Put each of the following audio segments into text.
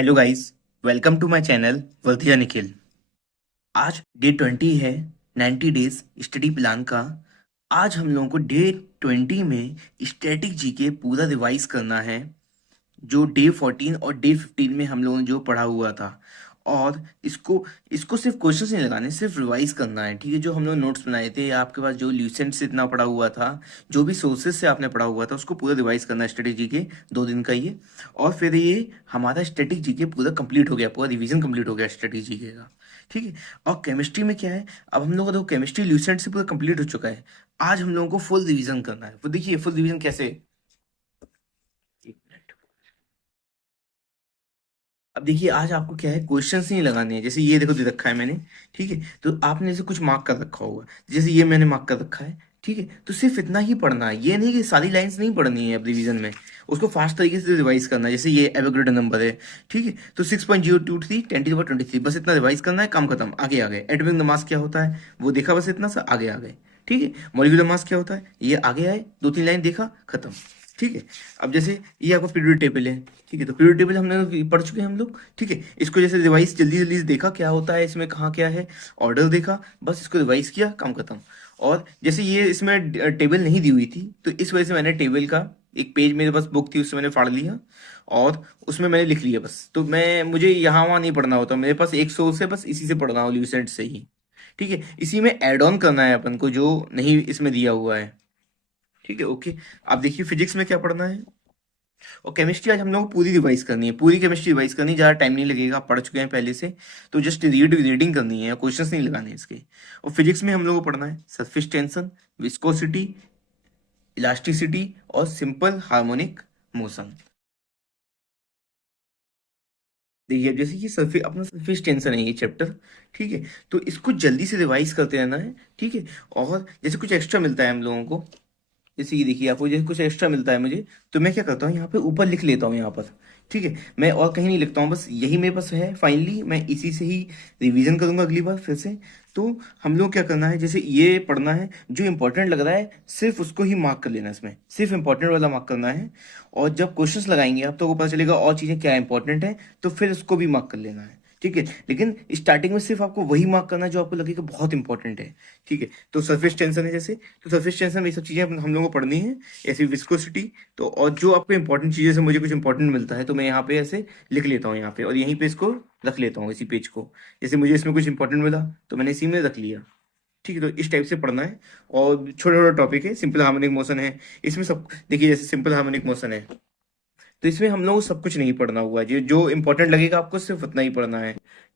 Hello guys, welcome to my channel Vardhiya Nikhil. आज day 20 है 90 days study plan का। आज हम लोगों को डे 20 में स्टैटिक जीके पूरा रिवाइज करना है, जो डे 14 और डे 15 में हम लोगों ने जो पढ़ा हुआ था। और इसको इसको सिर्फ क्वेश्चंस नहीं लगाने, सिर्फ रिवाइज करना है, ठीक है। जो हम लोग नोट्स बनाए थे, आपके पास जो ल्यूसेंट से इतना पढ़ा हुआ था, जो भी सोर्सेज से आपने पढ़ा हुआ था, उसको पूरा रिवाइज करना है स्ट्रेटेजी के 2 दिन का ये। और फिर ये हमारा स्ट्रेटेजी जी के पूरा कंप्लीट हो गया, पूरा रिवीजन कंप्लीट हो गया स्ट्रेटेजी जी के का, ठीक है। और केमिस्ट्री में क्या है, अब हम लोग का तो केमिस्ट्री ल्यूसेंट से पूरा कंप्लीट हो चुका है। आज हम लोगों को फुल रिवीजन करना है। तो देखिए फुल रिवीजन कैसे। अब देखिए आज आपको क्या है, क्वेश्चंस नहीं लगाने हैं। जैसे ये देखो दे रखा है मैंने, ठीक है। तो आपने जैसे कुछ मार्क कर रखा होगा, जैसे ये मैंने मार्क कर रखा है, ठीक है। तो सिर्फ इतना ही पढ़ना है, ये नहीं कि सारी लाइंस नहीं पढ़नी है अब रिवीजन में। उसको फास्ट तरीके से रिवाइज करना है। जैसे ये एवोगैड्रो नंबर है, ठीक है। तो 6.023 10^23, बस इतना रिवाइज करना है, काम खत्म, आगे आ गए। एटॉमिक मास क्या होता है वो देखा, बस इतना सा, आगे आ गए, ठीक है। मॉलिक्यूलर मास क्या होता है ये आगे आए, 2-3 लाइन देखा, खत्म, ठीक है। अब जैसे ये आपका पीरियोडिक टेबल है, ठीक है। तो पीरियोडिक टेबल हमने पढ़ चुके हैं हम लोग, ठीक है। इसको जैसे रिवाइज जल्दी जल्दी से देखा क्या होता है इसमें, कहाँ क्या है, ऑर्डर देखा, बस इसको रिवाइज किया, काम खत्म। और जैसे ये इसमें टेबल नहीं दी हुई थी, तो इस वजह से मैंने टेबल का एक पेज, मेरे पास बुक थी उससे मैंने फाड़ लिया और उसमें मैंने लिख लिया बस। तो मैं मुझे यहाँ वहाँ नहीं पढ़ना होता, मेरे पास एक सोर्स है, बस इसी से पढ़ना हो, ल्यूसेंट से ही, ठीक है। इसी में एड ऑन करना है अपन को, जो नहीं इसमें दिया हुआ है, ठीक है, ओके। अब देखिए फिजिक्स में क्या पढ़ना है। और केमिस्ट्री आज हम लोग को पूरी रिवाइज करनी है, पूरी केमिस्ट्री रिवाइज करनी है, ज़्यादा टाइम नहीं लगेगा, आप पढ़ चुके हैं पहले से। तो जस्ट रीडिंग करनी है, क्वेश्चंस नहीं लगाने इसके। और फिजिक्स में हम लोग को पढ़ना है सरफेस टेंशन, विस्कोसिटी, इलास्टिसिटी और सिंपल हार्मोनिक मोशन। देखिए अब जैसे ये सरफेस, अपना सरफेस टेंशन है ये चैप्टर, ठीक है। तो इसको जल्दी से रिवाइज करते रहना है, ठीक है। और जैसे कुछ एक्स्ट्रा मिलता है हम लोगों को, जैसे ये देखिए आपको जैसे कुछ एक्स्ट्रा मिलता है मुझे, तो मैं क्या करता हूँ यहाँ पे ऊपर लिख लेता हूँ यहाँ पर, ठीक है। मैं और कहीं नहीं लिखता हूँ, बस यही मेरे पास है फाइनली, मैं इसी से ही रिवीजन करूंगा अगली बार फिर से। तो हम लोग क्या करना है, जैसे ये पढ़ना है, जो इंपॉर्टेंट लग रहा है सिर्फ उसको ही मार्क कर लेना है, इसमें सिर्फ इंपॉर्टेंट वाला मार्क करना है। और जब क्वेश्चंस लगाएंगे आप तो आपको पता चलेगा और चीज़ें क्या इंपॉर्टेंट है, तो फिर उसको भी मार्क कर लेना है, ठीक है। लेकिन स्टार्टिंग में सिर्फ आपको वही मार्क करना है जो आपको लगेगा बहुत इंपॉर्टेंट है, ठीक है। तो सरफेस टेंशन है जैसे, तो सरफेस टेंशन में ये सब चीज़ें हम लोगों को पढ़नी है। ऐसी विस्कोसिटी, तो और जो आपको इंपॉर्टेंट चीज़ें से मुझे कुछ इंपॉर्टेंट मिलता है तो मैं यहाँ पे ऐसे लिख लेता हूँ यहाँ पे, और यहीं पे इसको रख लेता हूँ इसी पेज को। जैसे मुझे इसमें कुछ इंपॉर्टेंट मिला तो मैंने इसी में रख लिया, ठीक है। तो इस टाइप से पढ़ना है। और छोटा छोटा टॉपिक है, सिंपल हार्मोनिक मोशन है इसमें सब। देखिए जैसे सिंपल हार्मोनिक मोशन है, तो इसमें हम लोग को सब कुछ नहीं पढ़ना हुआ है, जो जो इंपॉर्टेंट लगेगा आपको सिर्फ उतना ही पढ़ना है,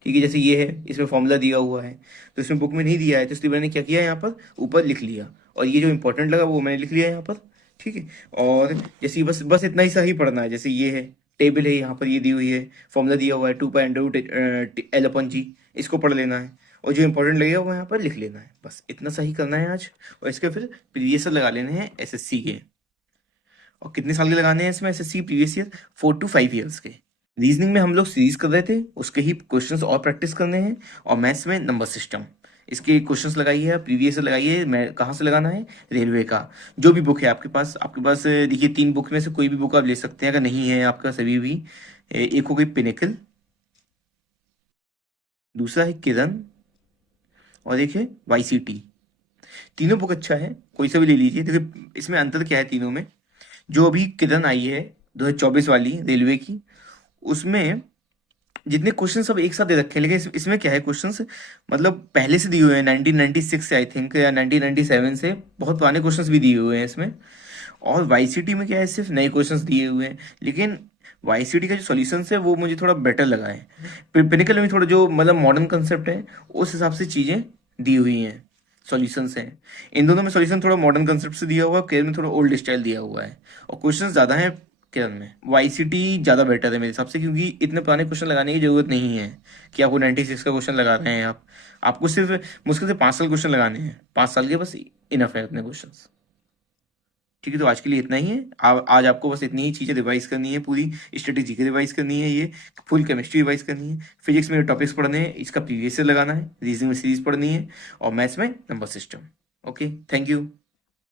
ठीक है। जैसे ये है, इसमें फॉर्मूला दिया हुआ है, तो इसमें बुक में नहीं दिया है, तो इसलिए मैंने क्या किया यहाँ पर ऊपर लिख लिया। और ये जो इंपॉर्टेंट लगा वो मैंने लिख लिया यहाँ पर, ठीक है। और जैसे बस बस इतना ही सा ही पढ़ना है। जैसे ये है, टेबल है यहाँ पर, ये दी हुई है, फॉर्मूला दिया हुआ है 2 π√L/G, इसको पढ़ लेना है। और जो इंपॉर्टेंट लगेगा वो यहाँ पर लिख लेना है, बस इतना सा ही करना है आज। और इसके फिर प्रीवियस लगा लेने हैं एसएससी के। और कितने साल के लगाने हैं इसमें SSC previous year, 4 to 5 years के। रीजनिंग में हम लोग सीरीज कर रहे थे, उसके ही क्वेश्चंस और प्रैक्टिस करने हैं। और मैथ्स में नंबर सिस्टम, इसके क्वेश्चंस लगाइए, प्रीवियस लगाइए। मैं कहाँ से लगाना है, रेलवे का। जो भी बुक है आपके पास देखिए 3 बुक में से कोई भी बुक आप ले सकते हैं, अगर नहीं है आपका सभी भी। एक हो गई पिनेकल, दूसरा है किरण, और एक है वाईसीटी। तीनों बुक अच्छा है, कोई सा भी ले लीजिए। देखिए इसमें अंतर क्या है तीनों में। जो अभी किरण आई है 2024 वाली रेलवे की, उसमें जितने क्वेश्चन सब एक साथ दे रखे हैं, लेकिन इसमें क्या है, क्वेश्चंस मतलब पहले से दिए हुए हैं, 1996 से आई थिंक, या 1997 से, बहुत पुराने क्वेश्चंस भी दिए हुए हैं इसमें। और वाईसीटी में क्या है, सिर्फ नए क्वेश्चंस दिए हुए हैं, लेकिन वाईसीटी का जो सॉल्यूशंस है वो मुझे थोड़ा बेटर लगा है। पिनिकल में थोड़ा जो मतलब मॉडर्न कंसेप्ट है उस हिसाब से चीज़ें दी हुई हैं, सॉल्यूशंस हैं। इन दोनों में सॉल्यूशन थोड़ा मॉडर्न कंसेप्ट से दिया हुआ है, केयर में थोड़ा ओल्ड स्टाइल दिया हुआ है। और क्वेश्चन ज़्यादा है केयर में, वाईसीटी ज़्यादा बेटर है मेरे हिसाब से, क्योंकि इतने पुराने क्वेश्चन लगाने की जरूरत नहीं है कि आपको 96 का क्वेश्चन लगा रहे हैं आप। आपको सिर्फ मुश्किल से 5 साल क्वेश्चन लगाने हैं, 5 साल के बस इनफ है उतने क्वेश्चन, ठीक है। तो आज के लिए इतना ही है। आज आपको बस इतनी ही चीज़ें रिवाइज करनी है, पूरी स्ट्रेटेजी की रिवाइज करनी है, ये फुल केमिस्ट्री रिवाइज करनी है। फिजिक्स में टॉपिक्स पढ़ने हैं, इसका प्रीवियस से लगाना है, रीजनिंग में सीरीज पढ़नी है, और मैथ्स में number system. Okay, thank you.